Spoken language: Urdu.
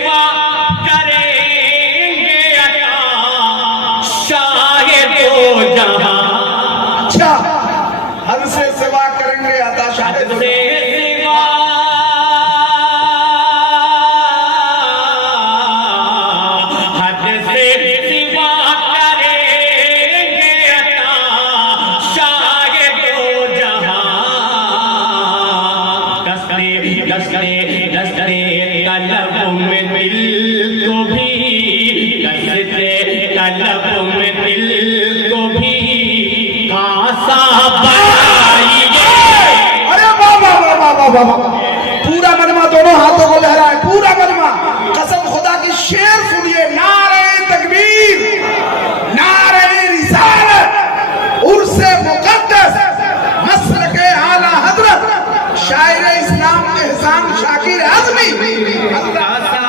سوا کریں گے عطا شاہ دو جہاں اچھا حد سے سوا کریں گے عطا شاہ دو جہاں پورا مجمع دونوں ہاتھوں کو لہرائے پورا مجمع قسم خدا کی شعر سنیے نعرہ تکبیر نعرہ رسالت عرس مقدس مسلک اعلی حضرت شاعر اسلام احسان شاکر اعظمی